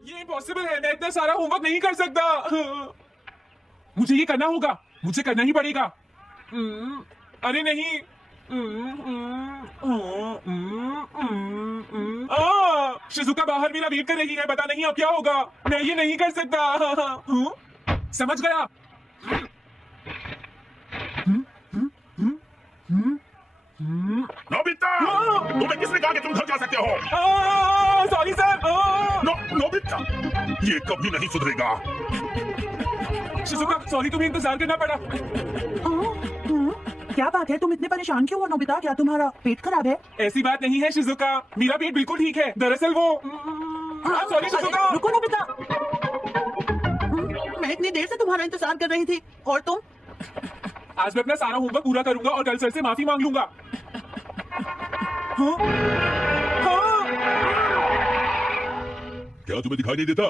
ये इम्पॉसिबल है, मैं इतना सारा होमवर्क नहीं कर सकता। मुझे ये करना होगा, मुझे करना ही पड़ेगा। अरे नहीं। शिजुका बाहर मेरा वेट कर रही है, पता नहीं अब क्या होगा। मैं ये नहीं कर सकता। समझ गया। नोबिता, तुम्हें किसने कहा कि तुम घर जा सकते हो? Sorry sir. नोबिता, ये कभी नहीं सुधरेगा। शिजुका सॉरी, तुम्हें इंतजार करना पड़ा। क्या बात है, तुम इतने परेशान क्यों हो नोबिता? क्या तुम्हारा पेट खराब है? ऐसी बात नहीं है शिजुका, मेरा पेट बिल्कुल ठीक है। दरअसल वो सॉरी शिजुका। रुको नोबिता, मैं इतनी देर से तुम्हारा इंतजार कर रही थी। और तुम? आज मैं अपना सारा होमवर्क पूरा करूंगा और कल सर से माफी मांग लूंगा। हाँ? हाँ? क्या तुम्हें दिखाई नहीं देता?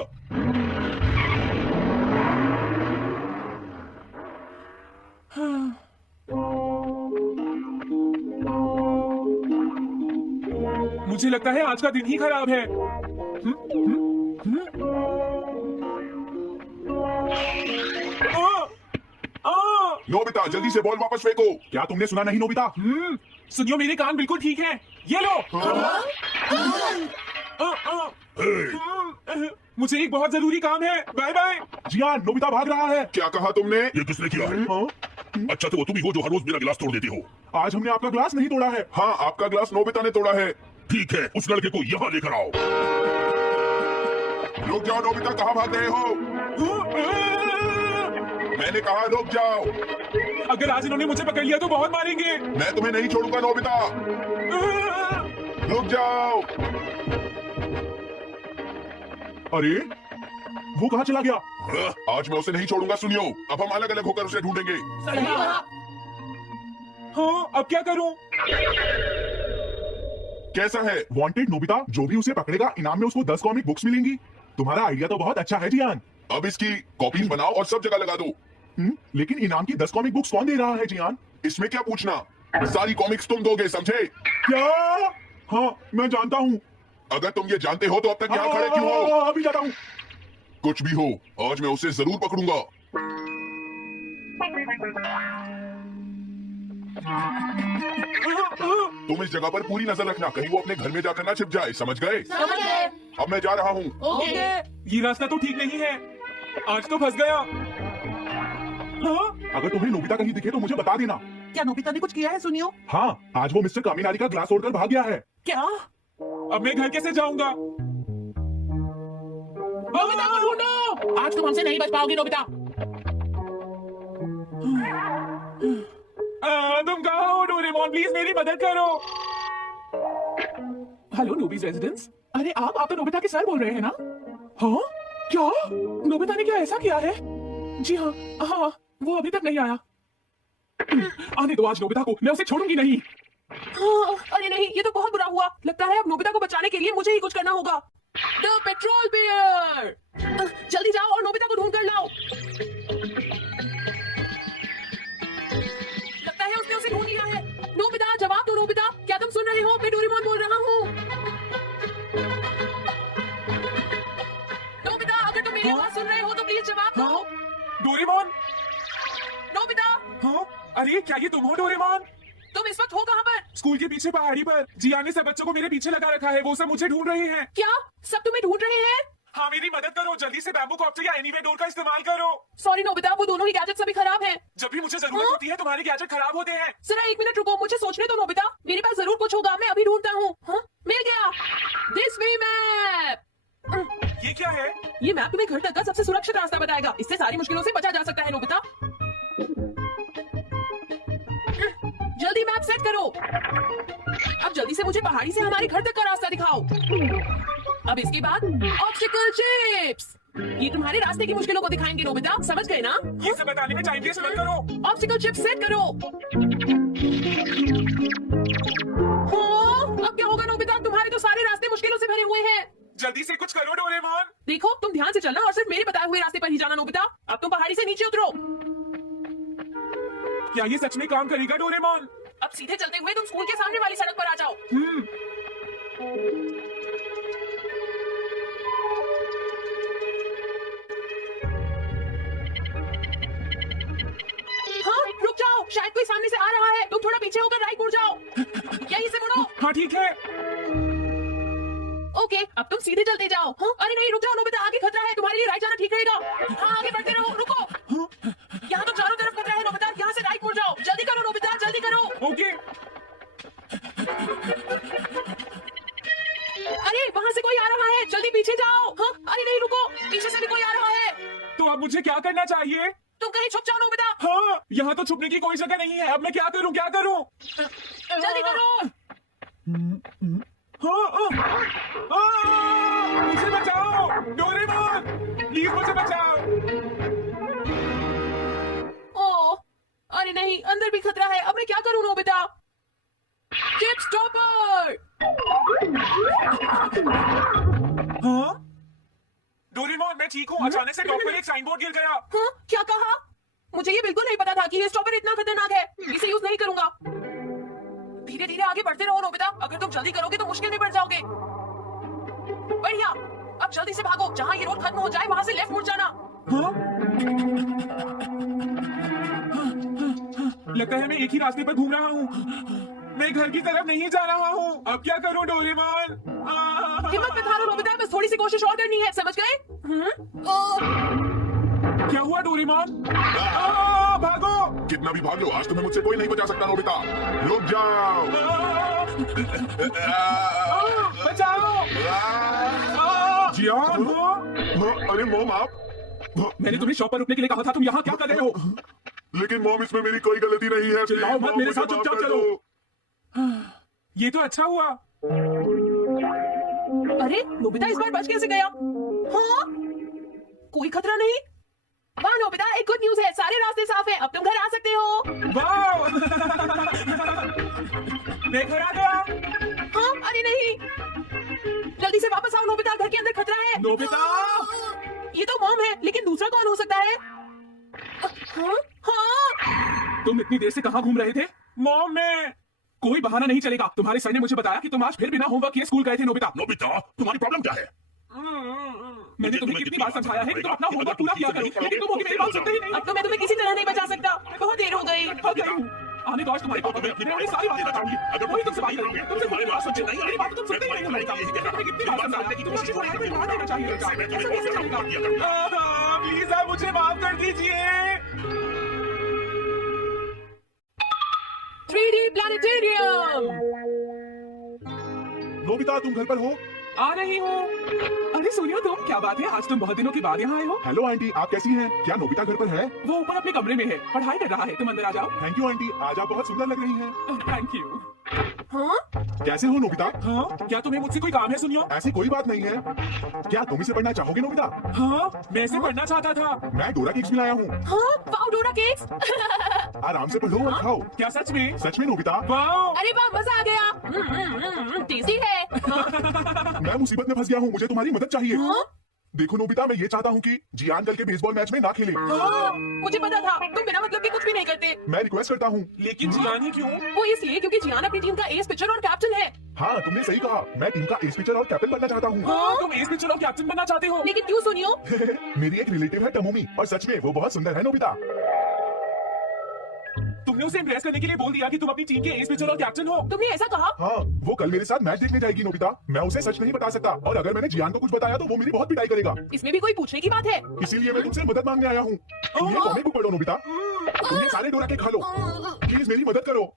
मुझे लगता है आज का दिन ही खराब है। नोबिता, जल्दी से बॉल वापस फेंको। क्या तुमने सुना नहीं नोबिता? सुनियो, मेरे कान बिल्कुल ठीक हैं। ये लो। मुझे एक बहुत जरूरी काम है। Bye bye. जियान, नोबिता भाग रहा है। क्या कहा तुमने? ये किसने किया है? अच्छा तो वो तुम ही हो जो हर रोज मेरा गिलास तोड़ देती हो। आज हमने आपका ग्लास नहीं तोड़ा है। हाँ, आपका ग्लास नोबिता ने तोड़ा है। ठीक है, उस लड़के को यहाँ लेकर आओ। रुक जाओ नोबिता, कहाँ भाग रहे हो? मैंने कहा रुक जाओ। अगर आज इन्होंने मुझे पकड़ लिया तो बहुत मारेंगे। मैं तुम्हें नहीं छोड़ूंगा नोबिता। रुक जाओ। अरे वो कहाँ चला गया? आज मैं उसे नहीं छोड़ूंगा। सुनियो, अब हम अलग अलग होकर उसे ढूंढेंगे। हाँ, अब क्या करूं? कैसा है वांटेड नोबिता? जो भी उसे पकड़ेगा इनाम में उसको 10 कॉमिक बुक्स मिलेंगी। तुम्हारा आइडिया तो बहुत अच्छा है जियान। अब इसकी कॉपीज बनाओ और सब जगह लगा दो। लेकिन इनाम की 10 कॉमिक बुक्स कौन दे रहा है जियान? इसमें क्या पूछना, सारी कॉमिक्स तुम दोगे, समझे? क्या? हाँ, मैं जानता हूँ। अगर तुम ये जानते हो तो अब तक यहाँ खड़े क्यों हो? अभी जाता हूँ। कुछ भी हो, आज मैं उसे जरूर पकड़ूंगा। तुम इस जगह पर पूरी नजर रखना, कहीं वो अपने घर में जाकर ना छिप जाए, समझ गए? अब मैं जा रहा हूँ। ये रास्ता तो ठीक नहीं है, आज तो फंस गया। हाँ? अगर तुम्हें नोबिता कहीं दिखे तो मुझे बता देना। क्या नोबिता ने कुछ किया है? सुनियो। हाँ, आज वो मिस्टर कामिनारी का ग्लास तोड़कर भाग गया है। क्या? अब मैं घर कैसे जाऊंगा? नोबिता को ढूंढो। आज तुम हमसे नहीं बच पाओगी नोबिता। तुम कहाँ हो डोरेमोन? प्लीज मेरी मदद करो। Hello Nobi's residence. अरे आप तो नोबिता के सर बोल रहे हैं ना? हाँ? क्या? नोबिता ने क्या ऐसा किया है? जी हाँ, हाँ, वो अभी तक नहीं आया। आने दो आज नोबिता को, मैं उसे छोड़ूंगी नहीं। हाँ, अरे नहीं, ये तो बहुत बुरा हुआ। लगता है अब नोबिता को बचाने के लिए मुझे ही कुछ करना होगा। The patrol bear! जल्दी जाओ और नोबिता को ढूंढ कर लाओ। लगता है उसने उसे ढूंढ लिया है। नोबिता, जवाब दो नोबिता, क्या तुम सुन रहे हो? मैं डोरेमोन बोल रहा हूँ। नोबिता, अगर तुम मेरी आवाज सुन रहे हो तो प्लीज जवाब दो। डोरेमोन? नोबिता, हाँ? अरे क्या ये तुम हो डोरेमोन? तुम इस वक्त हो कहाँ पर? स्कूल के पीछे पहाड़ी पर। जियान ने सब बच्चों को मेरे पीछे लगा रखा है, वो सब मुझे ढूंढ रहे हैं। क्या सब तुम्हें ढूंढ रहे हैं? हाँ, मेरी मदद करो, जल्दी से बैम्बू कॉप्टर या एनीवे डोर का इस्तेमाल करो। सॉरी नोबिता, वो दोनों ही गैजेट्स अभी खराब हैं। जब भी मुझे जरूरत होती है तुम्हारे गैजेट खराब होते हैं। जरा 1 मिनट रुको, मुझे सोचने दो नोबिता। मेरे पास जरूर कुछ होगा, मैं अभी ढूंढता हूँ। हाँ, मिल गया। This way map. ये क्या है? ये मैप तुम्हें घर तक का सबसे सुरक्षित रास्ता बताएगा। इससे सारी मुश्किलों से बचा जा सकता है नोबिता। जल्दी मैप सेट करो। अब जल्दी से मुझे पहाड़ी से हमारे घर तक का रास्ता दिखाओ। अब इसके बाद ऑब्स्टिकल चिप्स, ये तुम्हारे रास्ते की मुश्किलों को दिखाएंगे नोबिता, समझ गए ना? ये सब बताने में टाइम वेस्ट मत करो। ऑब्स्टिकल चिप्स सेट करो। हाँ, अब क्या होगा नोबिता? तुम्हारे तो सारे रास्ते मुश्किलों से भरे हुए हैं। जल्दी से कुछ करो डोरेमोन। देखो, तुम ध्यान से चलना और सिर्फ मेरे बताए हुए रास्ते पर ही जाना नोबिता। अब तुम पहाड़ी से नीचे उतरो। क्या ये सच में काम करेगा डोरेमोन? अब सीधे चलते हुए तुम स्कूल के सामने वाली सड़क पर आ जाओ। थोड़ा पीछे होकर राइट मुड़ जाओ। यहीं से मुड़ो। हाँ ठीक है। ओके, अब तुम सीधे चलते जाओ। हाँ? अरे नहीं, रुक जाओ नोबिता, आगे खतरा है, तुम्हारे लिए राइट जाना ठीक रहेगा। हाँ, आगे बढ़ते रहो, रुको। यहाँ तो चारों तरफ खतरा है नोबिता, यहाँ से राइट मुड़ जाओ। जल्दी करो नोबिता, जल्दी करो। ओके। अरे वहाँ से कोई आ रहा है, जल्दी पीछे जाओ। हाँ? अरे नहीं, रुको, पीछे से भी कोई आ रहा है। तो अब मुझे क्या करना चाहिए? तुम कहीं छुप जाओ नोबिता। हाँ, यहाँ तो छुपने की कोई जगह नहीं है। अब मैं क्या करूँ, क्या करूँ? जल्दी करो। मुझे बचाओ, डोरेमोन, प्लीज मुझे बचाओ। ओह, अरे नहीं, अंदर भी खतरा है। अब मैं क्या करूँ नोबिता? Chip stopper. हाँ? डोरेमोन, मैं ठीक हूँ। अचानक से टॉप पर एक साइन बोर्ड गिर गया। हाँ? क्या कहा? मुझे ये बिल्कुल नहीं पता था कि ये स्टॉपर इतना खतरनाक है। इसे यूज नहीं करूंगा। धीरे धीरे आगे बढ़ते रहो नोबिता, अगर तुम जल्दी करोगे तो मुश्किल में पड़ जाओगे। बढ़िया, अब जल्दी से भागो, जहाँ ये रोड खत्म हो जाए वहाँ से लेफ्ट मुड़ जाना। हाँ? लगता है मैं एक ही रास्ते पर घूम रहा हूँ। मैं घर की तरफ नहीं जा रहा हूँ। अब क्या करूँ डोरेमोन? हिम्मत मत हारो नोबिता, बस थोड़ी सी कोशिश और करनी है, समझ गए? क्या हुआ डोरेमोन? भागो! कितना भी भाग लो, आज तुम्हें मुझसे कोई नहीं बचा सकता नोबिता। रुक जाओ। बचाओ! जियान। हाँ? अरे मॉम, आप। मैंने तुम्हें शॉप पर रुकने के लिए कहा था, तुम यहाँ क्या कर रहे हो? लेकिन मॉम, इसमें मेरी कोई गलती नहीं है। चिल्लाओ मत, मेरे साथ मुझे चुपचाप माफ कर चलो। दो। ये तो अच्छा हुआ। अरे नोबिता इस बार बच कैसे गया? हाँ? कोई खतरा नहीं। वाह नोबिता, एक गुड न्यूज है, सारे रास्ते साफ हैं, अब तुम घर आ सकते हो। वाह! मैं घर आ गया। हाँ? अरे नहीं, जल्दी से वापस आओ नोबिता, घर के अंदर खतरा है। नोबिता! ये तो मॉम है, लेकिन दूसरा कौन हो सकता है? हाँ? हाँ? तुम इतनी देर से कहाँ घूम रहे थे? मॉम, मैं कोई बहाना नहीं चलेगा। तुम्हारे सर ने मुझे बताया कि तुम आज फिर बिना होमवर्क किए स्कूल गए थे नोबिता। नोबिता, तुम्हारी प्रॉब्लम क्या है? मैंने तुम्हें कितनी बार समझाया है कि तुम अपना होमवर्क पूरा किया करो, लेकिन तुम मेरी बात सुनते ही नहीं। अब तो मैं तुम्हें किसी तरह नहीं बचा सकता, बहुत देर हो गई। थक गई हूँ। आने दो आज तुम्हारे पापा, मैं उन्हें सारी बातें बताऊंगी। अगर वही तुमसे बात करेंगे, तुमसे कोई बात सुनते नहीं, मेरी बात तुम सुनते ही नहीं हो नोबिता। मैंने तुम्हें कितनी बार समझाया है कि तुम मुझे छोड़कर मार देना चाहिए। ऐसा कैसे चलेगा? प्लीज आप मुझे माफ कर दीजिए। 3D planetarium. नोबिता, तुम घर पर हो? आ रही हूँ। अरे सुनियो तुम, क्या बात है, आज तुम बहुत दिनों के बाद यहाँ आए हो। हेलो आंटी, आप कैसी हैं? क्या नोबिता घर पर है? वो ऊपर अपने कमरे में है, पढ़ाई कर रहा है। तुम अंदर आ जाओ। थैंक यू आंटी, आज आप बहुत सुंदर लग रही हैं। Thank you. हाँ? कैसे हो नोबिता? हाँ? क्या तुम्हें मुझसे कोई काम है सुनियो? ऐसी कोई बात नहीं है। क्या तुम इसे पढ़ना चाहोगे नोबिता? हाँ? मैं इसे पढ़ना चाहता था। मैं डोरा केक्स भी लाया हूँ। हाँ? वाओ, डोरा केक्स। आराम से पढ़ो और खाओ। क्या सच में? सच में नोबिता? वाह! अरे वाह, मजा आ गया। टेस्टी है। मैं मुसीबत में फंस गया हूँ, मुझे तुम्हारी मदद चाहिए। हाँ? देखो नोबिता, मैं ये चाहता हूँ कि जियान कल के बेसबॉल मैच में ना खेले। हाँ, मुझे पता था, तुम बिना मतलब के कुछ भी नहीं करते। मैं रिक्वेस्ट करता हूँ। लेकिन जियान ही क्यों? वो इसलिए क्योंकि जियान अपनी टीम का एस पिचर और कैप्टन है। हाँ, तुमने सही कहा, मैं टीम का एस पिचर और कैप्टन बनना चाहता हूँ। हाँ, तुम एस पिचर और कैप्टन बनना चाहते हो? लेकिन क्यों सुनियो? मेरी एक रिलेटिव है टमोमी, और सच में वो बहुत सुंदर है नोबिता। तुमने उसे इम्प्रेस करने के लिए बोल दिया कि तुम अपनी टीम के एस पिचर और कैप्टन हो। तुमने ऐसा कहा? हाँ, वो कल मेरे साथ मैच देखने जाएगी नोबिता। मैं उसे सच नहीं बता सकता, और अगर मैंने जियान को कुछ बताया तो वो मेरी बहुत पिटाई करेगा। इसमें भी कोई पूछने की बात है? इसीलिए मैं तुमसे मदद मांगने आया हूँ। तुम ये कॉमिक बुक पढ़ो नोबिता। तुम ये सारे डोरा के खा लो। प्लीज मेरी मदद करो।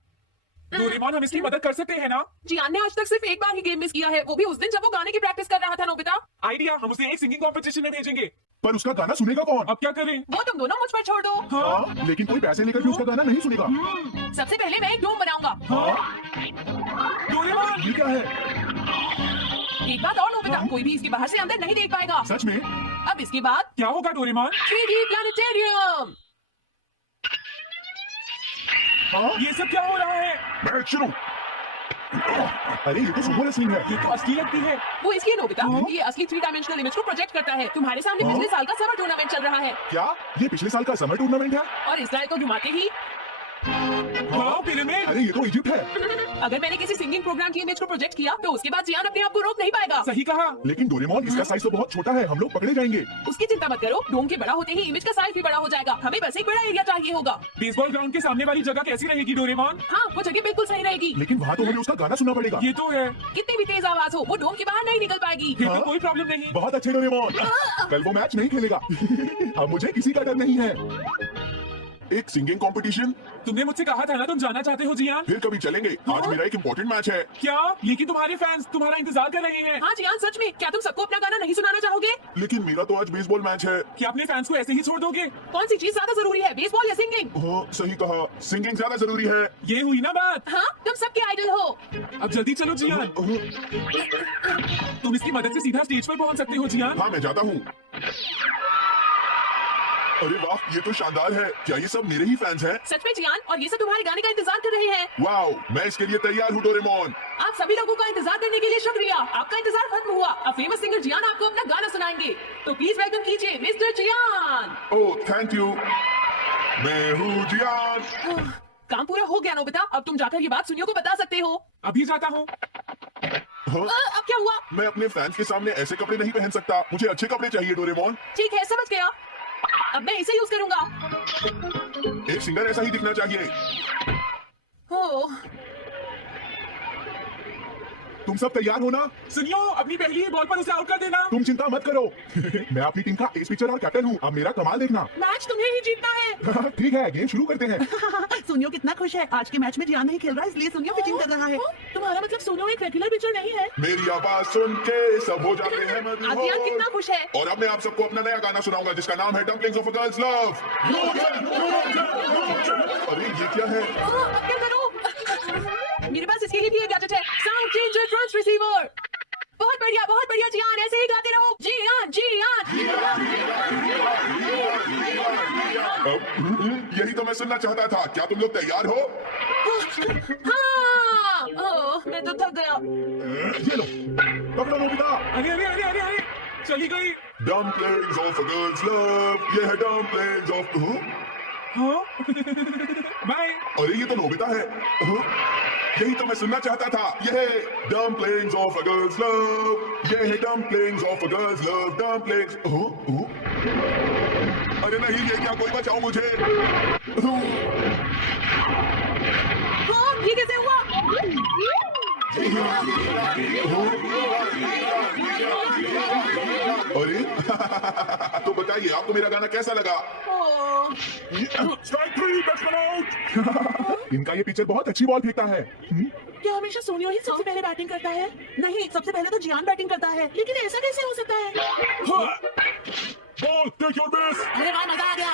डोरेमोन, हम इसकी मदद कर सकते हैं ना? जियान ने आज तक सिर्फ एक बार ही गेम मिस किया है, वो भी उस दिन जब वो गाने की प्रैक्टिस कर रहा था नोबिता। आइडिया, हम उसे एक सिंगिंग कंपटीशन में भेजेंगे। पर उसका गाना सुनेगा कौन? अब क्या करें? वो तुम दोनों मुझ पर छोड़ दो। हाँ, लेकिन कोई पैसे लेकर भी उसका गाना नहीं सुनेगा। सबसे पहले मैं एक डोम बनाऊंगा। हाँ, डोरेमोन! ये क्या है? एक बात और नोबिता, कोई भी इसके बाहर से अंदर नहीं देख पाएगा। सच में? अब इसके बाद क्या होगा डोरेमोन? 3D planetarium. हाँ? ये सब क्या हो रहा है? मैच शुरू। अरे ये तो सुपर रेसलिंग है। ये तो असली लगती है। वो इसकी है नोबिता, ये असली 3 डायमेंशनल इमेज को प्रोजेक्ट करता है। तुम्हारे सामने पिछले साल का समर टूर्नामेंट चल रहा है, क्या ये पिछले साल का समर टूर्नामेंट है? और इस गाय को घुमाते ही हाँ पिरामिड। अरे ये तो इजिप्ट है। अगर मैंने किसी सिंगिंग प्रोग्राम की इमेज को प्रोजेक्ट किया तो उसके बाद जियान अपने आप को रोक नहीं पाएगा। सही कहा। लेकिन डोरेमोन इसका साइज तो बहुत छोटा है, हम लोग पकड़े जाएंगे। उसकी चिंता मत करो, डोम के बड़ा होते ही इमेज का साइज भी बड़ा हो जाएगा। हमें बस एक बड़ा एरिया चाहिए होगा। बेसबॉल ग्राउंड के सामने वाली जगह कैसी रहेगी डोरेमोन? हाँ, वो जगह बिल्कुल सही रहेगी। लेकिन वहाँ तो हमें उसका गाना सुनना पड़ेगा। ये तो है। कितनी भी तेज आवाज हो, वो डोम के बाहर नहीं निकल पाएगी। फिर तो कोई प्रॉब्लम नहीं। बहुत अच्छे डोरेमोन। कल वो मैच नहीं खेलेगा। अब मुझे किसी का डर नहीं है। एक सिंगिंग कंपटीशन? तुमने मुझसे कहा था ना तुम जाना चाहते हो जियान। फिर कभी चलेंगे। आज मेरा एक इम्पोर्टेंट मैच है। क्या? लेकिन तुम्हारे फैंस तुम्हारा इंतजार कर रहे हैं। हाँ जियान, सच में क्या तुम सबको अपना गाना नहीं सुनाना चाहोगे? लेकिन मेरा तो आज बेसबॉल मैच है। क्या अपने फैंस को ऐसे ही छोड़ दोगे? कौन सी चीज ज्यादा जरूरी है, बेसबॉल या सिंगिंग? हाँ सही कहा, सिंगिंग ज्यादा जरूरी है। ये हुई ना बात। हाँ, तुम सबके आइडल हो। अब जल्दी चलो जियान। तुम इसकी मदद से सीधा स्टेज पर पहुंच सकते हो जियान। हाँ मैं जाता हूँ। अरे वाह, ये तो शानदार है। क्या ये सब मेरे ही फैंस हैं? सच में जियान, और ये सब तुम्हारे गाने का इंतजार कर रहे हैं। वाओ, मैं इसके लिए तैयार हूँ डोरेमोन। आप सभी लोगों का इंतजार करने के लिए शुक्रिया। आपका इंतजार खत्म हुआ। अब फेमस सिंगर जियान आपको अपना गाना सुनाएंगे। तो प्लीज वेलकम कीजिए mister Jian. Oh thank you. मैं हूँ जियान। काम पूरा हो गया नोबिता, अब तुम जाकर ये बात सुनियो को बता सकते हो। अभी जाता हूँ। हाँ? अब क्या हुआ? मैं अपने फैंस के सामने ऐसे कपड़े नहीं पहन सकता। मुझे अच्छे कपड़े चाहिए डोरेमोन। ठीक है, समझ गया। अब मैं इसे यूज करूंगा। एक सिंगर ऐसा ही दिखना चाहिए। ओह, तुम सब तैयार हो ना? सुनियो, अपनी पहली ही बॉल पर उसे आउट कर देना। तुम चिंता मत करो। मैं अपनी टीम का एस पिचर और कैप्टन हूँ। अब मेरा कमाल देखना। मैच तुम्हें ही जीतना है। ठीक है, गेम शुरू करते हैं। सोनियो कितना खुश है। आज के मैच में जियान नहीं खेल रहा, इसलिए सोनियो पिचिंग कर रहा है। तुम्हारा मतलब सोनियो एक रेगुलर पिचर नहीं है? मेरी आवाज सुन के सब हो जाते हैं आदियान मदहोश। कितना खुश है। और अब मैं आप सबको अपना नया गाना सुनाऊंगा जिसका नाम है dumplings of a girls love. अरे ये क्या है? अब क्या करूं? मेरे पास इसके लिए भी एक गैजेट है, साउंड चेंजर ट्रांसरिसीवर। बहुत बढ़िया जियान, ऐसे ही गाते रहो। जियान जियान। यही तो मैं सुनना चाहता था। क्या तुम लोग तैयार हो? हाँ, ओह, मैं तो थक गया। ये लो, पकड़ो नोबिता। अरे अरे अरे अरे अरे, चली गई। Dumplings of a girls love. ये है डम्पलिंग्स ऑफ हाँ। बाय। अरे ये तो नोबिता है। यही तो मैं सुनना चाहता था। ये है dumplings of a girls love. ये है dumplings of a girls love. Dumplings. अरे नहीं, ये क्या, कोई बचाओ मुझे। हाँ, ये कैसे हुआ? अरे तो बताइए, आपको मेरा गाना कैसा लगा? ओह, स्ट्राइक 3, बैट्समैन आउट। इनका ये पिचर बहुत अच्छी बॉल फेंकता है। क्या हमेशा सोनियो ही सबसे पहले बैटिंग करता है? नहीं, सबसे पहले तो जियान बैटिंग करता है। लेकिन ऐसा कैसे हो सकता है? Ball, take your base. अरे वाह, मजा आ गया।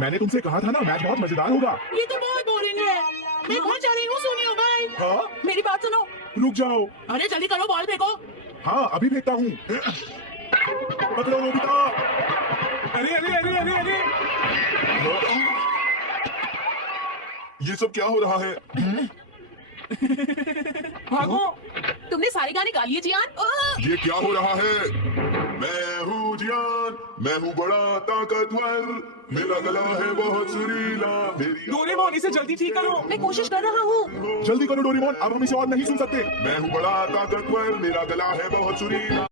मैंने तुमसे कहा था ना, मैच बहुत मजेदार होगा। ये तो बहुत बोरिंग है। मैं बहुत जा रही हूँ सोनियो, बाय। हाँ, मेरी बात सुनो। रुक जाओ। अरे जल्दी करो, बॉल फेंको। हाँ अभी फेंकता हूँ। पकड़ो नोबिता। अरे अरे अरे अरे अरे, ये सब क्या हो रहा है? भागो। तुमने सारे गाने गा लिए जियान। ओह, ये क्या हो रहा है? मैं हूँ जियान, मैं हूँ बड़ा ताकतवर, मेरा गला है बहुत सुरीला। मेरी डोरेमोन, इसे जल्दी ठीक करो। मैं कोशिश कर रहा हूँ। जल्दी करो डोरेमोन, अब हम इसे और नहीं सुन सकते। मैं हूँ बड़ा ताकतवर, मेरा गला है बहुत सुरीला।